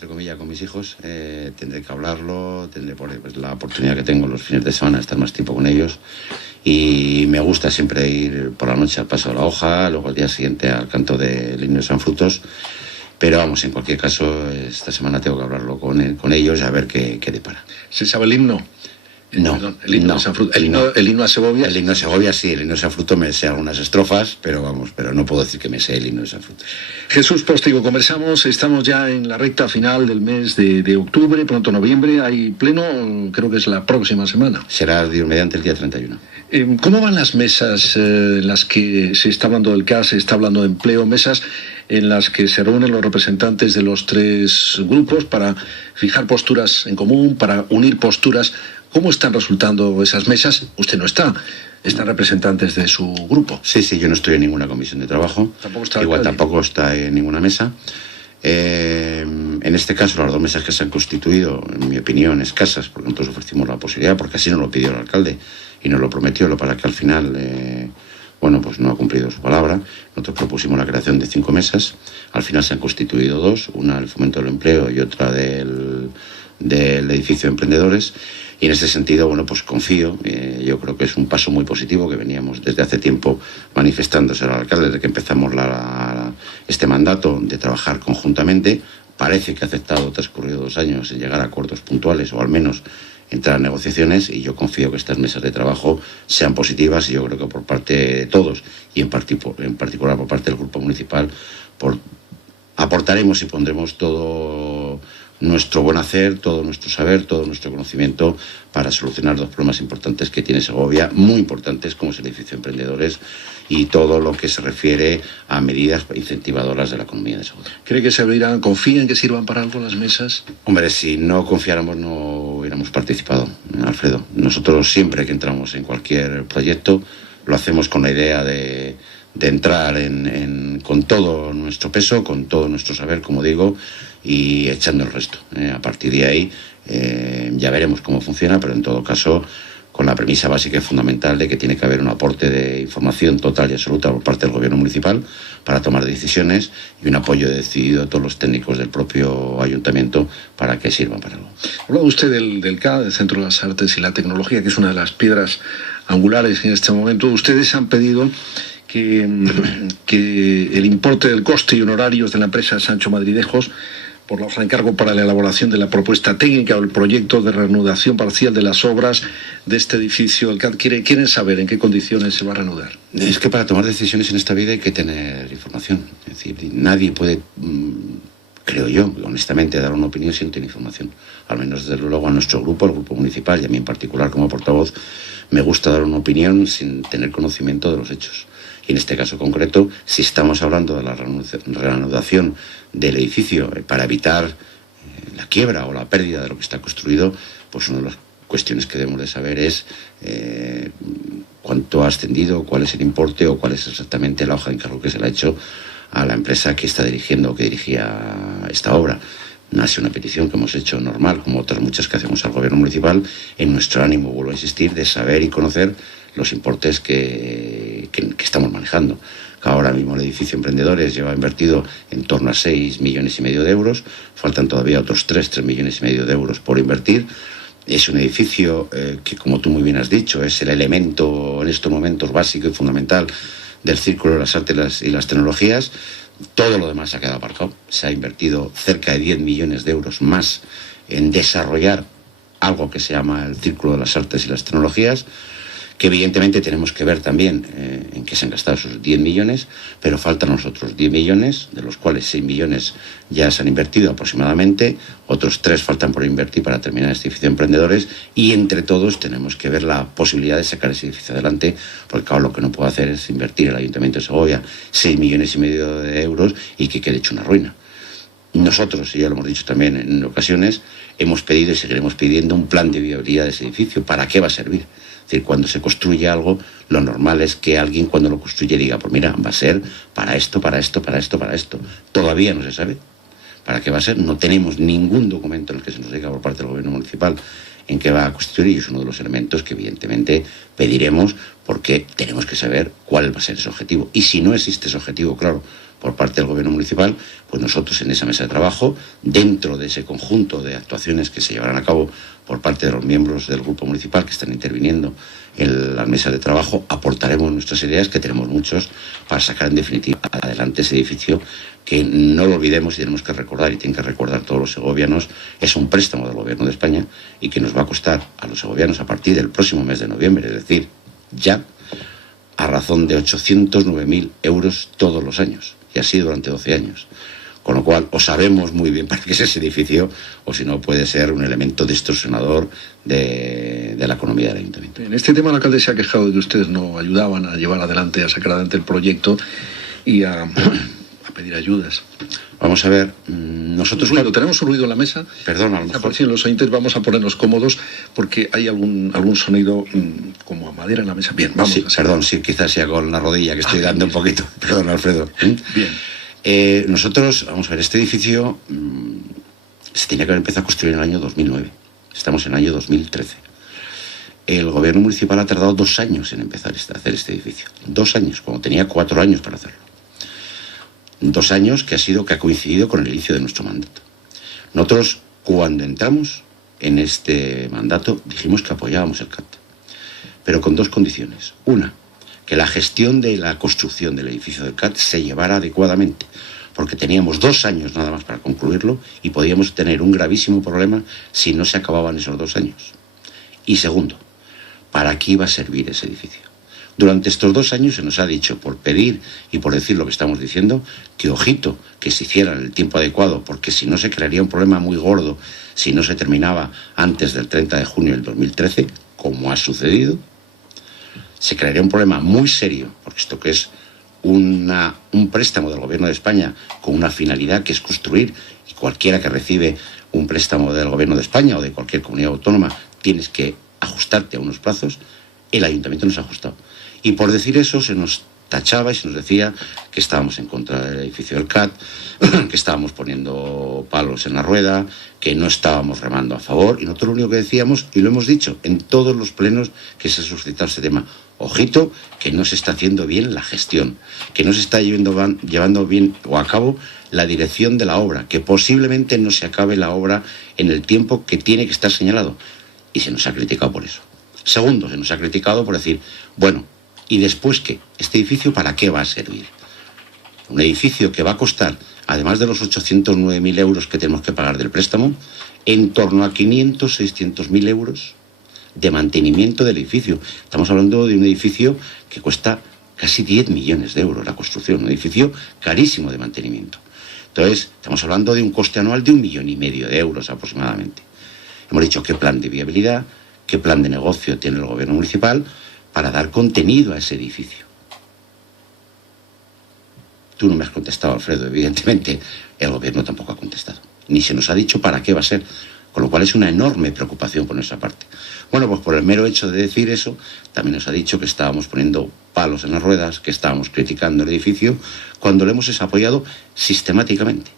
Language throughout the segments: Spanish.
entre comillas, con mis hijos. Tendré que hablarlo, tendré pues, la oportunidad que tengo los fines de semana de estar más tiempo con ellos. Y me gusta siempre ir por la noche al paso de la hoja, luego al día siguiente al canto del himno de San Frutos. Pero vamos, en cualquier caso, esta semana tengo que hablarlo con ellos y a ver qué depara. ¿Se sabe el himno? No, perdón, el himno de San Frutos. ¿El himno a Segovia? El himno de Segovia sí, el himno de San Frutos me sé algunas estrofas, pero no puedo decir que me sé el himno de San Frutos. Jesús Postigo, conversamos, estamos ya en la recta final del mes de octubre, pronto noviembre, hay pleno, creo que es la próxima semana. Será Dios mediante el día 31. ¿Cómo van las mesas en las que se está hablando del CAS, se está hablando de empleo, mesas en las que se reúnen los representantes de los tres grupos para fijar posturas en común, para unir posturas? ¿Cómo están resultando esas mesas? Usted no está, están representantes de su grupo. Sí, yo no estoy en ninguna comisión de trabajo. Tampoco está en ninguna mesa. En este caso, las dos mesas que se han constituido, en mi opinión, escasas, porque nosotros ofrecimos la posibilidad, porque así nos lo pidió el alcalde y nos lo prometió, lo para que al final, pues no ha cumplido su palabra. Nosotros propusimos la creación de 5 mesas, al final se han constituido 2, una del fomento del empleo y otra del edificio de emprendedores. Y en ese sentido, pues confío, yo creo que es un paso muy positivo que veníamos desde hace tiempo manifestándose al alcalde desde que empezamos este mandato de trabajar conjuntamente. Parece que ha aceptado, transcurrido 2 años, en llegar a acuerdos puntuales o al menos entrar a negociaciones, y yo confío que estas mesas de trabajo sean positivas, y yo creo que por parte de todos y en particular por parte del Grupo Municipal aportaremos y pondremos todo nuestro buen hacer, todo nuestro saber, todo nuestro conocimiento para solucionar 2 problemas importantes que tiene Segovia, muy importantes, como es el edificio de emprendedores y todo lo que se refiere a medidas incentivadoras de la economía de Segovia. ¿Cree que servirán, confían que sirvan para algo las mesas? Hombre, si no confiáramos no hubiéramos participado, Alfredo. Nosotros siempre que entramos en cualquier proyecto lo hacemos con la idea de entrar con todo nuestro peso, con todo nuestro saber, como digo, y echando el resto. A partir de ahí ya veremos cómo funciona, pero en todo caso con la premisa básica y fundamental de que tiene que haber un aporte de información total y absoluta por parte del gobierno municipal para tomar decisiones, y un apoyo decidido a todos los técnicos del propio ayuntamiento para que sirvan para algo. Hablaba usted del CA, del Centro de las Artes y la Tecnología, que es una de las piedras angulares en este momento. Ustedes han pedido que el importe del coste y honorarios de la empresa Sancho Madridejos por la hoja de encargo para la elaboración de la propuesta técnica o el proyecto de reanudación parcial de las obras de este edificio. ¿Quieren saber en qué condiciones se va a reanudar? Es que para tomar decisiones en esta vida hay que tener información. Es decir, nadie puede, creo yo, honestamente, dar una opinión si no tiene información. Al menos, desde luego, a nuestro grupo, al grupo municipal, y a mí en particular como portavoz, me gusta dar una opinión sin tener conocimiento de los hechos. Y en este caso concreto, si estamos hablando de la reanudación del edificio para evitar la quiebra o la pérdida de lo que está construido, pues una de las cuestiones que debemos de saber es cuánto ha ascendido, cuál es el importe o cuál es exactamente la hoja de encargo que se le ha hecho a la empresa que está dirigiendo o que dirigía esta obra. Nace una petición que hemos hecho normal, como otras muchas que hacemos al gobierno municipal, en nuestro ánimo, vuelvo a insistir, de saber y conocer los importes que estamos manejando. Ahora mismo el edificio Emprendedores lleva invertido en torno a 6,5 millones de euros, faltan todavía otros 3,5 millones de euros por invertir. Es un edificio que, como tú muy bien has dicho, es el elemento en estos momentos básico y fundamental del círculo de las artes y las tecnologías. Todo lo demás ha quedado aparcado. Se ha invertido cerca de 10 millones de euros más en desarrollar algo que se llama el Círculo de las Artes y las Tecnologías, que evidentemente tenemos que ver también en qué se han gastado esos 10 millones, pero faltan los otros 10 millones, de los cuales 6 millones ya se han invertido aproximadamente, otros 3 faltan por invertir para terminar este edificio de emprendedores, y entre todos tenemos que ver la posibilidad de sacar ese edificio adelante, porque claro, lo que no puede hacer es invertir el Ayuntamiento de Segovia 6,5 millones de euros y que quede hecho una ruina. Nosotros, y ya lo hemos dicho también en ocasiones, hemos pedido y seguiremos pidiendo un plan de viabilidad de ese edificio. ¿Para qué va a servir? Es decir, cuando se construye algo, lo normal es que alguien cuando lo construye diga, pues mira, va a ser para esto, para esto, para esto, para esto. Todavía no se sabe para qué va a ser. No tenemos ningún documento en el que se nos diga por parte del gobierno municipal en qué va a constituir, y es uno de los elementos que evidentemente pediremos, porque tenemos que saber cuál va a ser ese objetivo. Y si no existe ese objetivo, claro, por parte del gobierno municipal, pues nosotros en esa mesa de trabajo, dentro de ese conjunto de actuaciones que se llevarán a cabo por parte de los miembros del grupo municipal que están interviniendo en la mesa de trabajo, aportaremos nuestras ideas, que tenemos muchos, para sacar en definitiva adelante ese edificio, que no lo olvidemos y tenemos que recordar, y tienen que recordar todos los segovianos, es un préstamo del gobierno de España y que nos va a costar a los segovianos a partir del próximo mes de noviembre, es decir, ya, a razón de 809.000 euros todos los años, y así durante 12 años. Con lo cual, o sabemos muy bien para qué es ese edificio, o si no, puede ser un elemento distorsionador de la economía del ayuntamiento. En este tema, el alcalde se ha quejado de que ustedes no ayudaban a llevar adelante, a sacar adelante el proyecto y a pedir ayudas. Vamos a ver, nosotros... Tenemos un ruido en la mesa. Perdón, a lo mejor... Si los oyentes vamos a ponernos cómodos porque hay algún sonido como a madera en la mesa. Bien, vamos. Sí, perdón, sí, quizás sea con la rodilla que estoy dando un poquito. Perdón, Alfredo. Bien. Nosotros, vamos a ver, este edificio se tenía que haber empezado a construir en el año 2009. Estamos en el año 2013. El gobierno municipal ha tardado 2 años en empezar a hacer este edificio. 2 años, cuando tenía 4 años para hacerlo. 2 años que ha coincidido con el inicio de nuestro mandato. Nosotros, cuando entramos en este mandato, dijimos que apoyábamos el CAT, pero con 2 condiciones. Una, que la gestión de la construcción del edificio del CAT se llevara adecuadamente, porque teníamos 2 años nada más para concluirlo y podíamos tener un gravísimo problema si no se acababan esos 2 años. Y segundo, ¿para qué iba a servir ese edificio? Durante estos 2 años se nos ha dicho, por pedir y por decir lo que estamos diciendo, que ojito, que se hiciera en el tiempo adecuado, porque si no se crearía un problema muy gordo si no se terminaba antes del 30 de junio del 2013, como ha sucedido. Se crearía un problema muy serio, porque esto que es un préstamo del gobierno de España con una finalidad que es construir, y cualquiera que recibe un préstamo del gobierno de España o de cualquier comunidad autónoma, tienes que ajustarte a unos plazos. El ayuntamiento nos ha ajustado. Y por decir eso se nos tachaba y se nos decía que estábamos en contra del edificio del CAT, que estábamos poniendo palos en la rueda, que no estábamos remando a favor, y nosotros lo único que decíamos, y lo hemos dicho en todos los plenos que se ha suscitado este tema, ojito, que no se está haciendo bien la gestión, que no se está llevando bien o a cabo la dirección de la obra, que posiblemente no se acabe la obra en el tiempo que tiene que estar señalado, y se nos ha criticado por eso. Segundo, se nos ha criticado por decir, bueno, ¿y después qué? ¿Este edificio para qué va a servir? Un edificio que va a costar, además de los 809.000 euros que tenemos que pagar del préstamo, en torno a 600.000 euros de mantenimiento del edificio. Estamos hablando de un edificio que cuesta casi 10 millones de euros la construcción, un edificio carísimo de mantenimiento. Entonces, estamos hablando de un coste anual de 1,5 millones de euros aproximadamente. Hemos dicho qué plan de viabilidad, qué plan de negocio tiene el gobierno municipal para dar contenido a ese edificio. Tú no me has contestado, Alfredo, evidentemente el gobierno tampoco ha contestado, ni se nos ha dicho para qué va a ser, con lo cual es una enorme preocupación por nuestra parte. Bueno, pues por el mero hecho de decir eso, también nos ha dicho que estábamos poniendo palos en las ruedas, que estábamos criticando el edificio, cuando lo hemos apoyado sistemáticamente.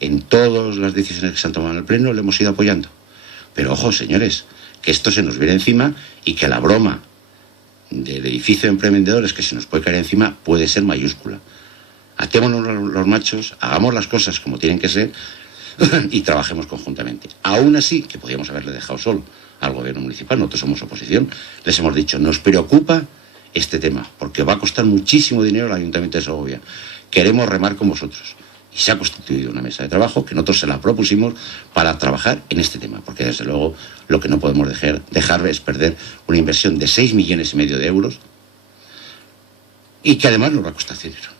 En todas las decisiones que se han tomado en el Pleno lo hemos ido apoyando. Pero ojo, señores, que esto se nos viene encima y que la broma del edificio de emprendedores que se nos puede caer encima puede ser mayúscula. Atémonos los machos, hagamos las cosas como tienen que ser y trabajemos conjuntamente. Aún así, que podíamos haberle dejado solo al gobierno municipal, nosotros somos oposición, les hemos dicho, nos preocupa este tema, porque va a costar muchísimo dinero al Ayuntamiento de Segovia. Queremos remar con vosotros. Y se ha constituido una mesa de trabajo que nosotros se la propusimos para trabajar en este tema, porque desde luego lo que no podemos dejar es perder una inversión de 6,5 millones de euros y que además nos va a costar dinero.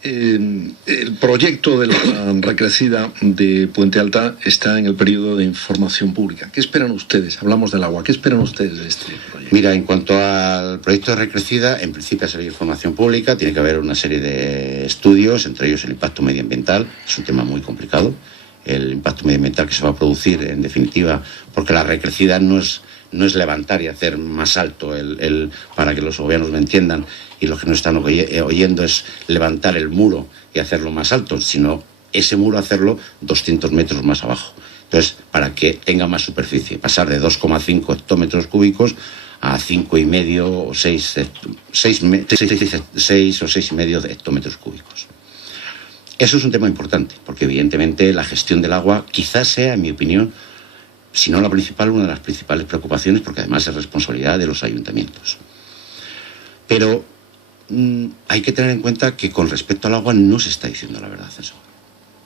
El proyecto de la recrecida de Puente Alta está en el periodo de información pública. ¿Qué esperan ustedes? Hablamos del agua. ¿Qué esperan ustedes de este proyecto? Mira, en cuanto al proyecto de recrecida, en principio ha salido información pública, tiene que haber una serie de estudios, entre ellos el impacto medioambiental. Es un tema muy complicado, el impacto medioambiental que se va a producir, en definitiva, porque la recrecida no es levantar y hacer más alto para que los gobiernos me entiendan, y los que no están oyendo es levantar el muro y hacerlo más alto, sino ese muro hacerlo 200 metros más abajo. Entonces, para que tenga más superficie, pasar de 2,5 hectómetros cúbicos a 5,5 o 6 o 6,5 de hectómetros cúbicos. Eso es un tema importante, porque evidentemente la gestión del agua quizás sea, en mi opinión, si no la principal, una de las principales preocupaciones, porque además es responsabilidad de los ayuntamientos. Pero hay que tener en cuenta que con respecto al agua no se está diciendo la verdad eso.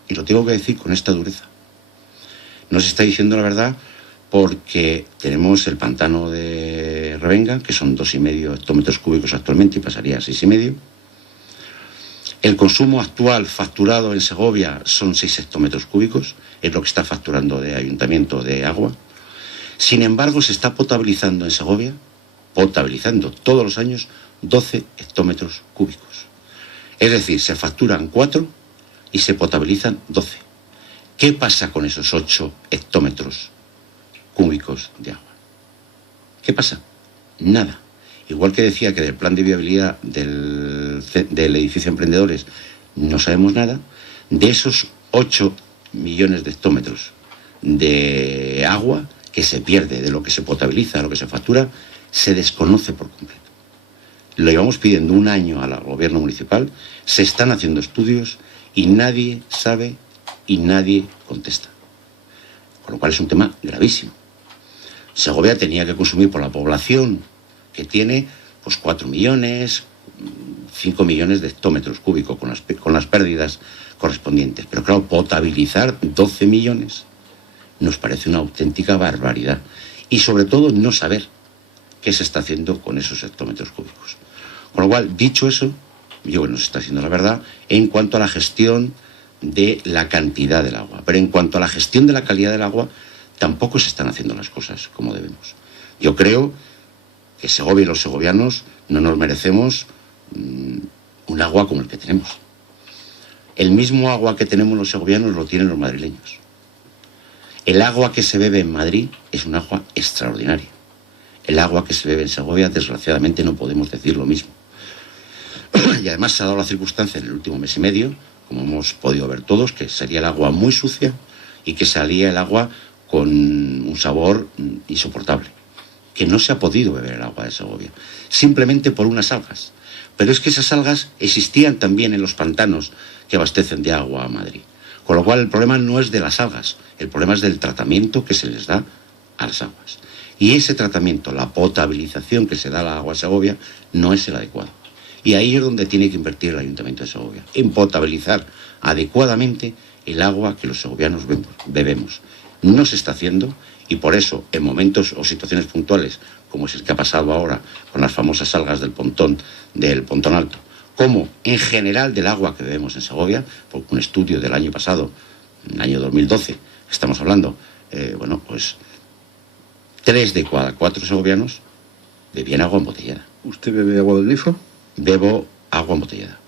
Y lo tengo que decir con esta dureza. No se está diciendo la verdad porque tenemos el pantano de Revenga, que son 2,5 hectómetros cúbicos actualmente, y pasaría a 6,5. El consumo actual facturado en Segovia son 6 hectómetros cúbicos, es lo que está facturando de ayuntamiento de agua. Sin embargo, se está potabilizando en Segovia, todos los años, 12 hectómetros cúbicos. Es decir, se facturan 4 y se potabilizan 12. ¿Qué pasa con esos 8 hectómetros cúbicos de agua? ¿Qué pasa? Nada. Igual que decía que del plan de viabilidad del edificio Emprendedores no sabemos nada, de esos 8 millones de hectómetros de agua que se pierde, de lo que se potabiliza, de lo que se factura, se desconoce por completo. Lo llevamos pidiendo un año al gobierno municipal, se están haciendo estudios y nadie sabe y nadie contesta. Con lo cual es un tema gravísimo. Segovia tenía que consumir por la población que tiene, pues 4 millones, 5 millones de hectómetros cúbicos con las pérdidas correspondientes. Pero claro, potabilizar 12 millones nos parece una auténtica barbaridad. Y sobre todo no saber qué se está haciendo con esos hectómetros cúbicos. Con lo cual, dicho eso, yo creo que no se está haciendo la verdad en cuanto a la gestión de la cantidad del agua. Pero en cuanto a la gestión de la calidad del agua, tampoco se están haciendo las cosas como debemos. Yo creo que Segovia y los segovianos no nos merecemos un agua como el que tenemos. El mismo agua que tenemos los segovianos lo tienen los madrileños. El agua que se bebe en Madrid es un agua extraordinaria. El agua que se bebe en Segovia, desgraciadamente, no podemos decir lo mismo. Y además se ha dado la circunstancia en el último mes y medio, como hemos podido ver todos, que salía el agua muy sucia y que salía el agua con un sabor insoportable. Que no se ha podido beber el agua de Segovia, simplemente por unas algas. Pero es que esas algas existían también en los pantanos que abastecen de agua a Madrid. Con lo cual el problema no es de las algas, el problema es del tratamiento que se les da a las aguas. Y ese tratamiento, la potabilización que se da a la agua de Segovia, no es el adecuado. Y ahí es donde tiene que invertir el Ayuntamiento de Segovia, en potabilizar adecuadamente el agua que los segovianos bebemos. No se está haciendo y por eso en momentos o situaciones puntuales, como es el que ha pasado ahora con las famosas algas del Pontón Alto, como en general del agua que bebemos en Segovia, por un estudio del año pasado, en el año 2012, estamos hablando, 3 de cada 4 segovianos bebían agua embotellada. ¿Usted bebe agua del grifo? Bebo agua embotellada.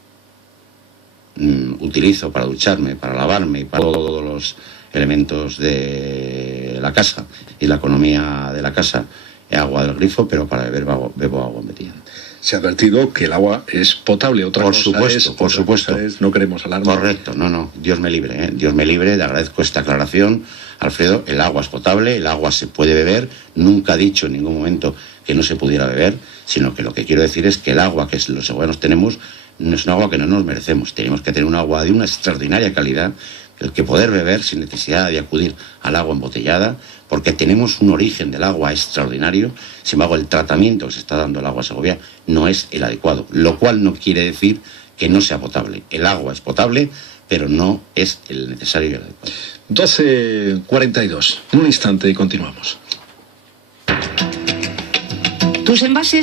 Utilizo para ducharme, para lavarme y para todos los elementos de la casa y la economía de la casa, agua del grifo, pero para beber bebo agua embotellada. Se ha advertido que el agua es potable. Por supuesto. No queremos alarmar. Correcto, no. Dios me libre, Dios me libre. Le agradezco esta aclaración, Alfredo. El agua es potable, el agua se puede beber. Nunca he dicho en ningún momento que no se pudiera beber, sino que lo que quiero decir es que el agua que los segovianos tenemos no es un agua que no nos merecemos. Tenemos que tener un agua de una extraordinaria calidad, el que poder beber sin necesidad de acudir al agua embotellada, porque tenemos un origen del agua extraordinario. Sin embargo, el tratamiento que se está dando al agua Segovia no es el adecuado, lo cual no quiere decir que no sea potable. El agua es potable, pero no es el necesario y el adecuado. 12:42. En un instante y continuamos. Tus envases